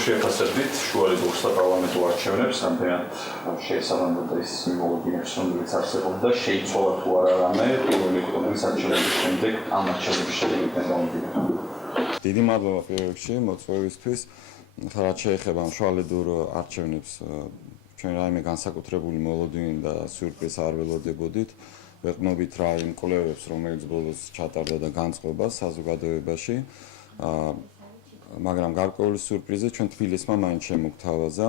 შეფასებით შუალედურს და პარლამენტურ არჩევნებს რამდენად შეესაბამებოდა ის მიმოდინებს, რომელიც არსებობდა და შეიცვალა თუ არა რამე პირველი ოქტომბრის არჩევნების შემდეგ ამ არჩევნების შედეგებიდან გამომდინარე. დიდი მადლობა პირველ რიგში მოწვევისთვის. რაც შეეხება შუალედურ არჩევნებს, ჩვენ რაიმე განსაკუთრებული მოლოდინი და სიურპრიზ არ ველოდებოდით. ვეყნობით რა იმ კვლევებს, რომელიც ბოლოს ჩატარდა და განწყობა საზოგადოებაში. მაგრამ გარკვეული სიურპრიზი ჩვენ თბილისმა მაინც შემოგთავაზა,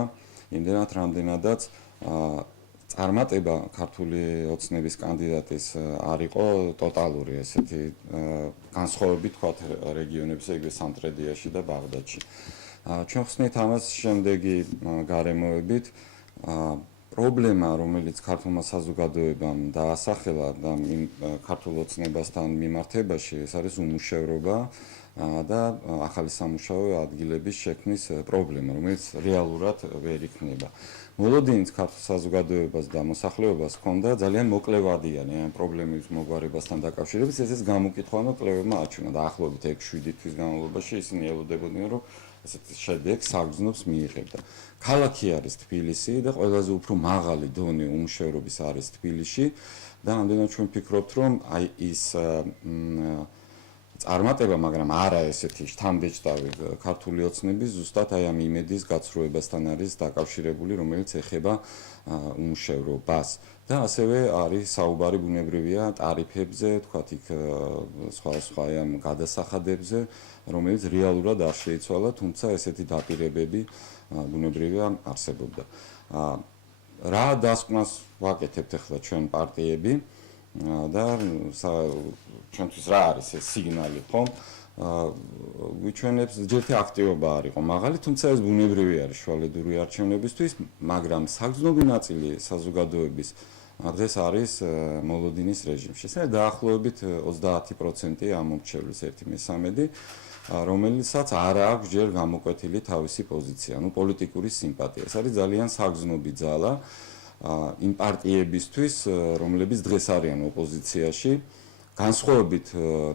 იმდენად რამდენადაც წარმატება ქართული ოცნების კანდიდატის არ იყო ტოტალური ესეთი განსხვავებით თქვათ რეგიონებზე, იგივე სამტრედიაში და ბაღდადში. ჩვენ ხსნით ამას შემდეგი გარემოებით, პრობლემა, რომელიც ქართულმა საზოგადოებამ დაასახელა და ქართულ ოცნებასთან მიმართებაში, ეს არის უმუშევრობა და ახალი სამუშაო ადგილების შექმნის პრობლემა, რომელიც რეალურად ვერ იქნება. მოლოდინიც ქართულ საზოგადოებას და მოსახლეობას ჰქონდა ძალიან მოკლევადიანი ამ პრობლემების მოგვარებასთან დაკავშირებით, ესეც გამოკითხავდა კვლევებმა აჩვენა და ახლობით 6-7 თვის განმავლობაში ისინი ელოდებოდნენ, რომ ესეთი შედეგს საგრძნობს მიიღებდა. ქალაქი არის თბილისი და ყველაზე უფრო მაღალი დონე უმუშევრობის არის თბილისში და ამდენად ჩვენ ვფიქრობთ, რომ აი ის წარმატება, მაგრამ არა ესეთი შთამბეჭდავი ქართული ოცნების ზუსტად აი ამ იმედის გაცრუებასთან არის დაკავშირებული, რომელიც ეხება უმუშევრობას. და ასევე არის საუბარი ბუნებრივია ტარიფებზე, თქვათ იქ სხვა ამ გადასახადებზე, რომელიც რეალურად არ შეიცვალა, თუმცა ესეთი დაპირებები ბუნებრივია არსებობდა. რა დასკვნას ვაკეთებთ ახლა ჩვენ პარტიები და ჩვენთვის რა არის ეს სიგნალი, ხო? გვიჩვენებს ჯერთი აქტივობა არ იყო მაღალი, თუმცა ეს ბუნებრივი არის შუალედური არჩევნებისთვის, მაგრამ საგრძნობი ნაწილი საზოგადოების დღეს არის მოლოდინის რეჟიმში. ეს არის დაახლოებით 30% ამომრჩევლის 1/13, რომელსაც არ აქვს ჯერ გამოკვეთილი თავისი პოზიცია, ანუ პოლიტიკური სიმპათია. ეს არის ძალიან საგრძნობი ძალა იმ პარტიებისთვის, რომლებიც დღეს არიან ოპოზიციაში. განსხვავებით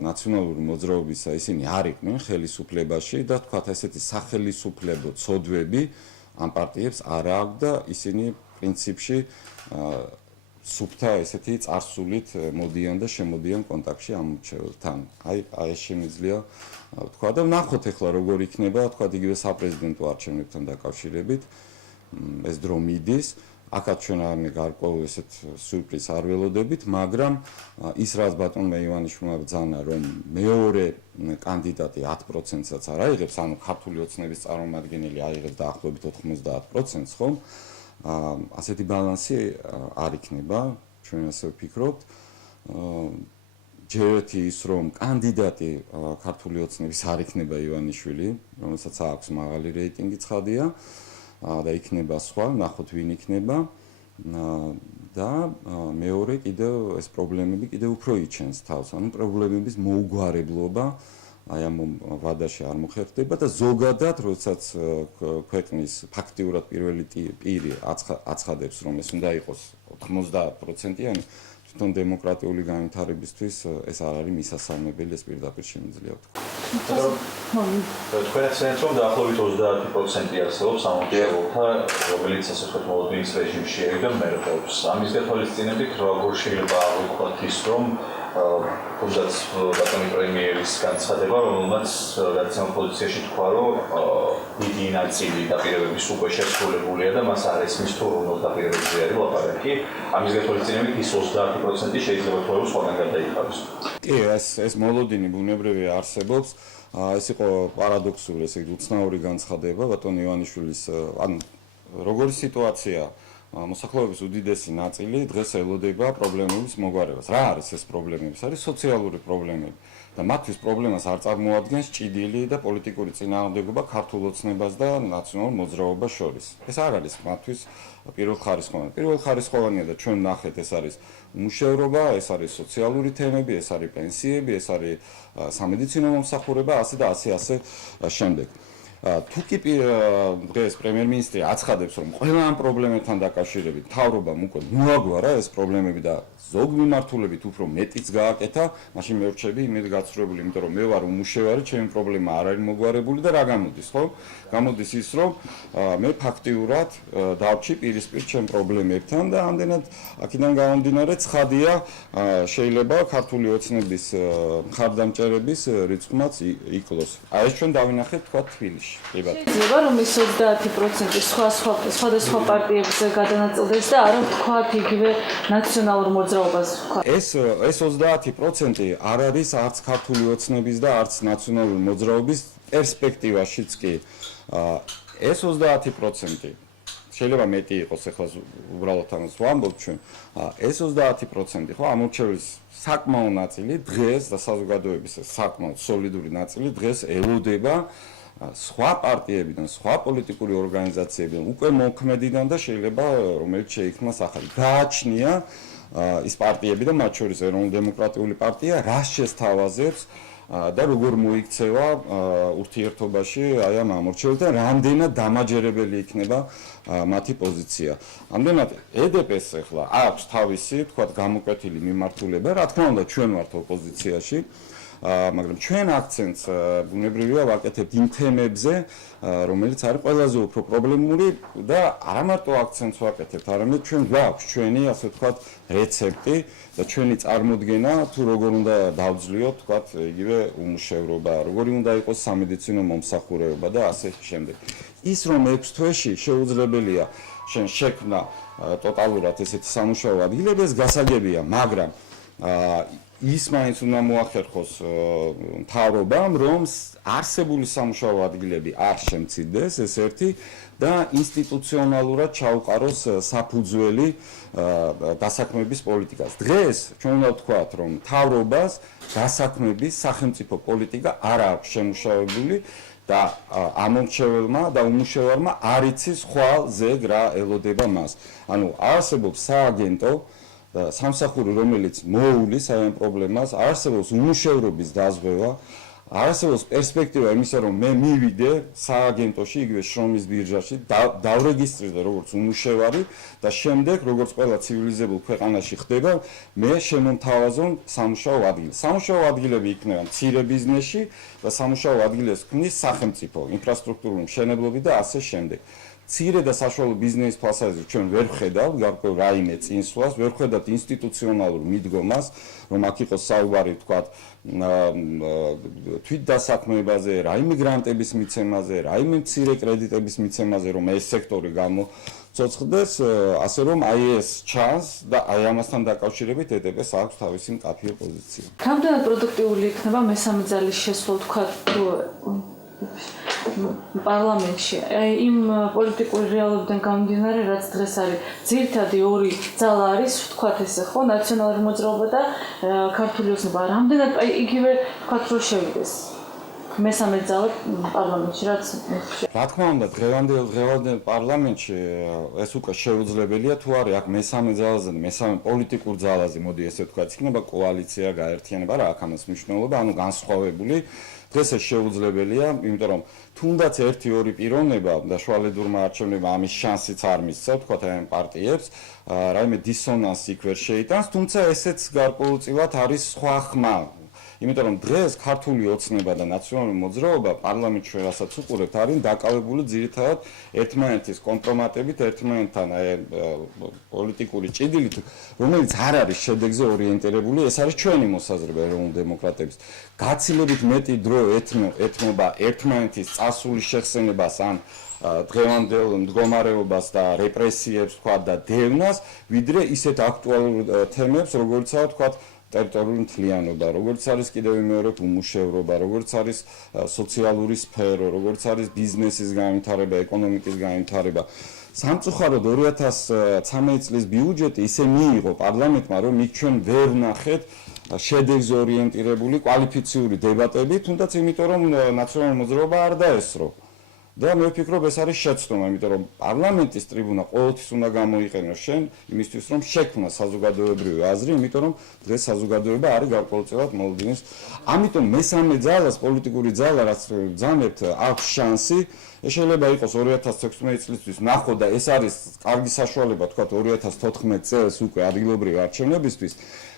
ნაციონალური მოძრაობისა, ისინი არ იყვნენ ხელისუფლებაში და თქვათ ესეთი სახელისუფლებო ცოდვები ამ პარტიებს არ აქვს და ისინი პრინციპში სუფთა ესეთი წარსულით მოდიან და შემოდიან კონტაქტში ამ მრჩეველთან. აი ეს შემიძლია თქვა და ვნახოთ ახლა როგორ იქნება, თქვა იგივე საპრეზიდენტო არჩევნებთან დაკავშირებით ეს დრო მიდის. აქაც ჩვენ ამე გარკვეულ ესეთ სიურპრიზს არ ველოდებით, მაგრამ ის რაც ბატონმა ივანიშვილმა ბრძანა, რომ მეორე კანდიდატი 10%-საც არ აიღებს, ანუ ქართული ოცნების წარმომადგენელი აიღებს დაახლოებით 90%-ს, ხო? ასეთი ბალანსი არ იქნება, ჩვენ ასე ვფიქრობთ. ჯერეთი ის, რომ კანდიდატი ქართული ოცნების არ იქნება ივანიშვილი, რომელსაც აქვს მაღალი რეიტინგი ცხადია. და იქნება სხვა, ნახოთ ვინ იქნება და მეორე კიდევ ეს პრობლემები კიდევ უფრო იჩენს თავს, ანუ პრობლემების მოუგვარებლობა აი ამ ვადაში არ მოხერხდება და ზოგადად, როდესაც ქვეყნის ფაქტიურად პირველი პირი აცხადებს, რომ ეს უნდა იყოს 90%-იანი, თვითონ დემოკრატიული განვითარებისთვის ეს არ არის მისასალმებელი, ეს პირდაპირ შემიძლია ვთქვა. თქვენ ახსენეთ, რომ დაახლოებით 30% არსებობს ამომრჩეველთა, რომელიც ასე ვთქვათ მოლოდინის რეჟიმში და მერყეობს. ამის გათვალისწინებით, როგორ შეიძლება აღვიქვათ ის, რომ თუნდაც ბატონი პრემიერის განცხადება, რომელმაც გადაცემა პოზიციაში თქვა, რომ დიდი ნაწილი დაპირებების უკვე შესრულებულია და მას არ ესმის თუ რომელ დაპირებებზე არის ლაპარაკი. ამის გათვალისწინებით ის 30% შეიძლება თქვა, რომ სხვაგან გადაიხაროს. კი, ეს მოლოდინი ბუნებრივია არსებობს. ეს იყო პარადოქსული, ესე იგი უცნაური განცხადება ბატონ ივანიშვილის, ანუ როგორი სიტუაცია მოსახლეობის უდიდესი ნაწილი დღეს ელოდება პრობლემების მოგვარებას. რა არის ეს პრობლემები? ეს არის სოციალური პრობლემები და მათთვის პრობლემას არ წარმოადგენს ჭიდილი და პოლიტიკური წინააღმდეგობა ქართულ ოცნებას და ნაციონალურ მოძრაობას შორის. ეს არ არის მათთვის პირველხარისხოვანი. პირველხარისხოვანია და ჩვენ ნახეთ, ეს არის უმუშევრობა, ეს არის სოციალური თემები, ეს არის პენსიები, ეს არის სამედიცინო მომსახურება, ასე და ასე შემდეგ. თუ კი დღეს პრემიერ-მინისტრი აცხადებს, რომ ყველა ამ პრობლემებთან დაკავშირებით მთავრობამ უკვე მოაგვარა ეს პრობლემები და ზოგ მიმართულებით უფრო მეტიც გააკეთა, მაშინ მე ვრჩები იმედ გაცხრებული, იმიტომ რომ მე ვარ უმუშევარი, ჩემი პრობლემა არ არის მოგვარებული და რა გამოდის, ხო? გამოდის ის, რომ მე ფაქტიურად დავჭი პირისპირ ჩემ პრობლემებთან და ამდენად აქედან გამომდინარე ცხადია, შეიძლება ქართული ოცნების მხარდამჭერების რიცხვმაც იკლოს. აი ეს ჩვენ დავინახეთ თქვა თბილისში. შეიძლება რომ ის 30% სხვადასხვა პარტიებს გადანაწილდეს და არა ვთქვათ იგივე ნაციონალურ მოძრაობას ვთქვათ. ეს 30% არ არის არც ქართული ოცნების და არც ნაციონალური მოძრაობის პერსპექტივაშიც კი. ეს 30% შეიძლება მეტი იყოს, ეხლა უბრალოდ ამას ვამბობ ჩვენ. ეს 30% ხო ამორჩევლის საკმაო ნაწილი დღეს და საზოგადოების საკმაოდ სოლიდური ნაწილი დღეს ელოდება სხვა პარტიებიდან, სხვა პოლიტიკური ორგანიზაციებიდან, უკვე მოქმედიდან და შეიძლება რომელიც შეიქმნას ახალი. გააჩნია ის პარტიები და მათ შორის ეროვნულ-დემოკრატიული პარტია რას შესთავაზებს და როგორ მოიქცევა ურთიერთობაში აი ამ ამორჩევლთან, რამდენად დამაჯერებელი იქნება მათი პოზიცია. ამდენად EDP-ს ახლა აქვს თავისი, თქვათ, გამოკვეთილი მიმართულება, რა თქმა უნდა, ჩვენ ვართ ოპოზიციაში. მაგრამ ჩვენ აქცენტს ბუნებრივია ვაკეთებთ იმ თემებზე, რომელიც არის ყველაზე უფრო პრობლემური და არა მარტო აქცენტს ვაკეთებთ, არამედ ჩვენ გვაქვს ჩვენი, ასე ვთქვათ, რეცეპტი და ჩვენი წარმოდგენა თუ როგორ უნდა დავძლიოთ, ვთქვათ, იგივე უმუშევრობა, როგორი უნდა იყოს სამედიცინო მომსახურება და ასე შემდეგ. ის რომ 6 თვეში შეუძლებელია შენ შექმნა ტოტალურად ესეთი სამუშაო ადგილები, ეს გასაგებია, მაგრამ ის მაინც უნდა მოახერხოს მთავრობამ, რომ არსებული სამუშაო ადგილები არ შემცირდეს, ეს ერთი და ინსტიტუციონალურად ჩაუყაროს საფუძველი დასაქმების პოლიტიკას. დღეს ჩვენ უნდა ვთქვათ, რომ მთავრობას დასაქმების სახელმწიფო პოლიტიკა არ აქვს შემუშავებული და ამორჩეველმა და უმუშევარმა არ იცის ხვალ ზეგ რა ელოდება მას. ანუ არსებობს სააგენტო სამსახური, რომელიც მოუვლის აი ამ პრობლემას, არსებობს უმუშევრობის დაზღვევა, არსებობს პერსპექტივა იმისა, რომ მე მივიდე სააგენტოში, იგივე შრომის ბირჟაში, დავრეგისტრირდე როგორც უმუშევარი და შემდეგ, როგორც ყველა ცივილიზებულ ქვეყანაში ხდება, მე შემომთავაზონ სამუშაო ადგილი. სამუშაო ადგილები იქნება მცირე ბიზნესში და სამუშაო ადგილებს ქმნის სახელმწიფო, ინფრასტრუქტურული მშენებლობები და ასე შემდეგ. მცირე და საშუალო ბიზნესის თვალსაზრისით ჩვენ ვერ ვხედავთ გარკვეულ რაიმე წინსვლას, ვერ ვხედავთ ინსტიტუციონალურ მიდგომას, რომ აქ იყოს საუბარი, ვთქვათ, თვითდასაქმებაზე, რაიმე გრანტების მიცემაზე, რაიმე მცირე კრედიტების მიცემაზე, რომ ეს სექტორი გამოცოცხლდეს, ასე რომ აი ეს ჩანს და აი ამასთან დაკავშირებით EDP-ს აქვს თავისი მკაფიო პოზიცია. რამდენად პროდუქტიული იქნება მესამე ძალის შესვლა, ვთქვათ, პარლამენტში, იმ პოლიტიკური რეალობიდან გამომდინარე, რაც დღეს არის, ძირითადი ორი ძალა არის, ვთქვათ ესე ხო, ნაციონალური მოძრაობა და ქართული ოცნება. რამდენად იგივე ვთქვათ, რომ შევიდეს მესამე ძალა პარლამენტში, რაც რა თქმა უნდა, დღევანდელ პარლამენტში ეს უკვე შეუძლებელია, თუ არის აქ მესამე ძალაზე და მესამე პოლიტიკურ ძალაზე, მოდი ესე ვთქვათ, იქნება კოალიცია, გაერთიანება, რა აქ ამას მნიშვნელობა, ანუ განსხვავებული. დღეს ეს შეუძლებელია, იმიტომ რომ თუნდაც 1-2 პიროვნება და შუალედურმა არჩევნებმა ამის შანსიც არ მისცა, ვთქვათ, აი ამ პარტიებს, რაიმე დისონანსი იქ ვერ შეიტანს, თუმცა ესეც გარკვეულწილად არის სხვა ხმა. იმიტომ რომ დღეს ქართული ოცნება და ნაციონალური მოძრაობა პარლამენტში რასაც უყურებთ, არის დაკავებული ძირითადად ერთმანეთის კომპრომატებით, ერთმანეთთან პოლიტიკური ჭიდილით, რომელიც არ არის შედეგზე ორიენტირებული, ეს არის ჩვენი მოსაზრება ეროვნულ-დემოკრატების. გაცილებით მეტი დრო ეთმობა ერთმანეთის წასული შეხსენებას ან დღევანდელ მდგომარეობას და რეპრესიებს, თქვა და დევნას, ვიდრე ისეთ აქტუალურ თემებს, როგორიცაა, თქვა, ტერიტორიული მთლიანობა, როგორც არის კიდევ მეორე უმუშევრობა, როგორც არის სოციალური სფერო, როგორც არის ბიზნესის განვითარება, ეკონომიკის განვითარება. სამწუხაროდ 2013 წლის ბიუჯეტი ისე მიიღო პარლამენტმა, რომ იქ ჩვენ ვერ ვნახეთ შედეგზე ორიენტირებული კვალიფიციური დებატები, თუნდაც იმიტომ რომ ნაციონალური მოძრაობა არ დაესწრო. და მე ვფიქრობ ეს არის შეცდომა, იმიტომ რომ პარლამენტის ტრიბუნა ყოველთვის უნდა გამოიყენოს შენ იმისთვის რომ შექმნა საზოგადოებრივი აზრი, იმიტომ რომ დღეს საზოგადოება არის გარკვეულწილად მოლოდინის. ამიტომ მესამე ძალას, პოლიტიკური ძალა, რაც ძამებთ, აქვს შანსი. ეს შეიძლება იყოს 2016 წლისთვის ნახო და ეს არის კარგი საშუალება, თქვა 2014 წელს უკვე ადგილობრივი არჩევნებისთვის.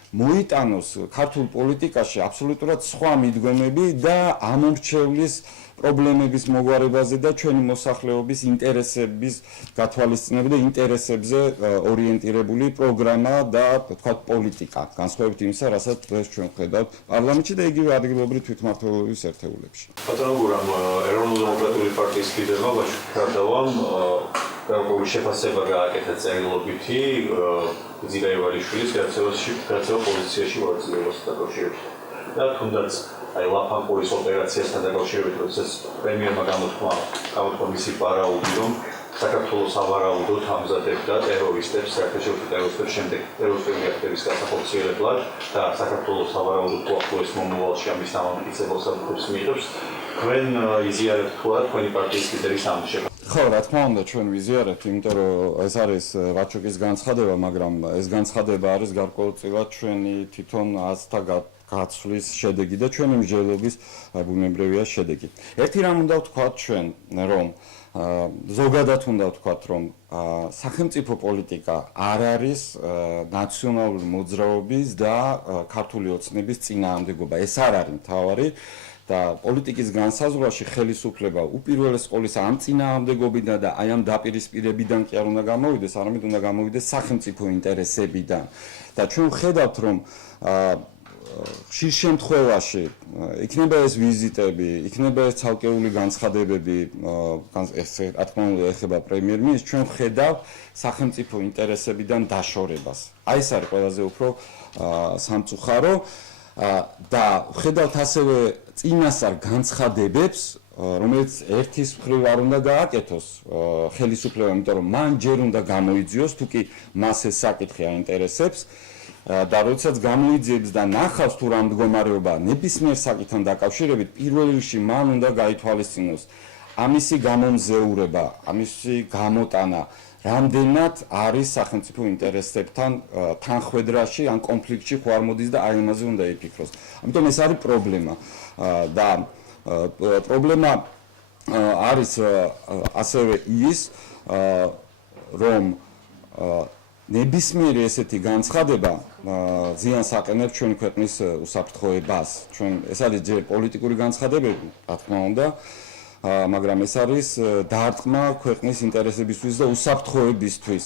მოიტანოს ქართულ პოლიტიკაში აბსოლუტურად სხვა მიდგომები და ამორჩევლის პრობლემების მოგვარებაზე და ჩვენი მოსახლეობის ინტერესების გათვალისწინებით და ინტერესებზე ორიენტირებული პროგრამა და თქვა პოლიტიკა, განსხვავებით იმისა, რასაც დღეს ჩვენ ხედავთ პარლამენტში და იგივე ადგილობრივი თვითმმართველობის ერთეულებში. ბატონო გურამ, ეროვნულ დემოკრატიული პარტიის ლიდერმა ბაშკ ქარდავამ გარკვეული შეფასება გააკეთა წერილობითი ზირა ივალიშვილის გაცევა პოზიციაში ვარცხნილობასთან დაკავშირებით. და თუნდაც აი ლაფანყურის ოპერაციასთან დაკავშირებით, როდესაც პრემიერმა გამოთქვა მისი პარაუდი, რომ საქართველოს ავარაუდოდ ამზადებდა ტერორისტებს, საერთაშორისო ტერორისტებს შემდეგ ტერორისტული აქტების გასახორციელებლად და საქართველოს ავარაუდოდ უახლოეს მომავალში ამის დამამტკიცებელ საფუძვლებს მიიღებს. თქვენ იზიარებთ თუ არა თქვენი პარტიის ლიდერის ამ შეფასებას? ხო, რა თქმა უნდა, ჩვენ ვიზიარებთ, იმიტომ რომ ეს არის ვაჩოკის განცხადება, მაგრამ ეს განცხადება არის გარკვეულწილად ჩვენი თვითონ აზრთა გაცვლის შედეგი და ჩვენი მსჯელობის ბუნებრივია შედეგი. ერთი რამ უნდა ვთქვათ ჩვენ, რომ ზოგადად უნდა ვთქვათ, რომ სახელმწიფო პოლიტიკა არ არის ნაციონალური მოძრაობის და ქართული ოცნების წინააღმდეგობა. ეს არ არის მთავარი და პოლიტიკის განსაზღვრაში ხელისუფლება უპირველეს ყოვლისა ამ წინააღმდეგობიდან და აი ამ დაპირისპირებიდან კი არ უნდა გამოვიდეს, არამედ უნდა გამოვიდეს სახელმწიფო ინტერესებიდან. და ჩვენ ვხედავთ, რომ ხშირ შემთხვევაში იქნება ეს ვიზიტები, იქნება ეს ცალკეული განცხადებები, რა თქმა უნდა ეხება პრემიერ-მინისტრს, ჩვენ ვხედავთ სახელმწიფო ინტერესებიდან დაშორებას. აი ეს არის ყველაზე უფრო სამწუხარო და ვხედავთ ასევე წინასწარ განცხადებებს, რომელიც ერთის მხრივ არ უნდა გააკეთოს ხელისუფლება, იმიტომ რომ მან ჯერ უნდა გამოიძიოს, თუ კი მას ეს საკითხი აინტერესებს და როდესაც გამოიძიებს და ნახავს თუ რა მდგომარეობა ნებისმიერ საკითხთან დაკავშირებით, პირველ რიგში მან უნდა გაითვალისწინოს ამისი გამომზეურება, ამისი გამოტანა რამდენად არის სახელმწიფო ინტერესებთან თანხვედრაში ან კონფლიქტში ხო არ მოდის და აი ამაზე უნდა იფიქროს. ამიტომ ეს არის პრობლემა და პრობლემა არის ასევე ის, რომ ნებისმიერი ესეთი განცხადება ზიანს აყენებს ჩვენი ქვეყნის უსაფრთხოებას. ჩვენ ეს არის ჯერ პოლიტიკური განცხადებები, რა თქმა უნდა, მაგრამ ეს არის დარტყმა ქვეყნის ინტერესებისთვის და უსაფრთხოებისთვის.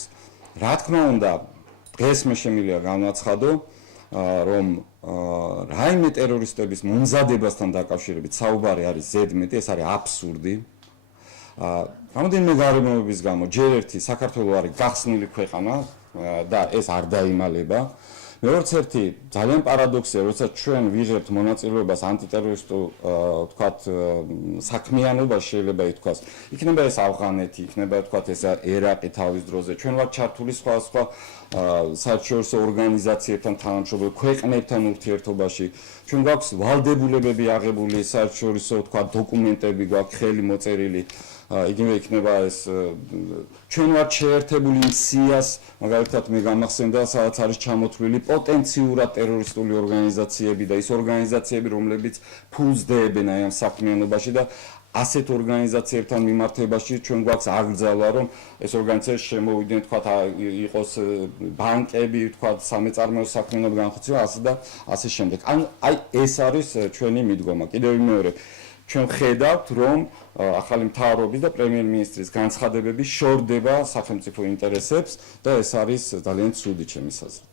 რა თქმა უნდა, დღეს მე შემიძლია განვაცხადო, რომ რაიმე ტერორისტების მომზადებასთან დაკავშირებით საუბარი არის ზედმეტი, ეს არის აბსურდი. რამდენიმე გარემოების გამო ჯერ ერთი საქართველო არის გახსნილი ქვეყანა და ეს არ დაიმალება. მეორე ერთი ძალიან პარადოქსია, როდესაც ჩვენ ვიღებთ მონაწილეობას ანტიტერორისტულ ვთქვათ საქმიანობაში შეიძლება ითქვას. იქნება ეს ავღანეთი, იქნება ვთქვათ ეს ერაყი თავის დროზე. ჩვენ ვართ ჩართული სხვა საერთაშორისო ორგანიზაციებთან თანამშრომლობ ქვეყნებთან ურთიერთობაში. ჩვენ გვაქვს ვალდებულებები აღებული საერთაშორისო ვთქვათ დოკუმენტები გვაქვს ხელი მოწერილი. იგივე იქნება ეს ჩვენ ვართ შეერთებული იმ სიას, მაგალითად მე გამახსენდა, სადაც არის ჩამოთვლილი პოტენციურად ტერორისტული ორგანიზაციები და ის ორგანიზაციები, რომლებიც ფულს დეებენ აი ამ საქმიანობაში და ასეთ ორგანიზაციებთან მიმართებაში ჩვენ გვაქვს აკრძალა, რომ ეს ორგანიზაციები შემოვიდნენ, თქვათ, იყოს ბანკები, თქვათ, სამეწარმეო საქმიანობა განხორციელება, ასე და ასე შემდეგ. აი ეს არის ჩვენი მიდგომა. კიდევ მეორე ჩვენ ვხედავთ, რომ ახალი მთავრობის და პრემიერ-მინისტრის განცხადებები შორდება სახელმწიფო ინტერესებს და ეს არის ძალიან ცუდი ჩემი აზრით.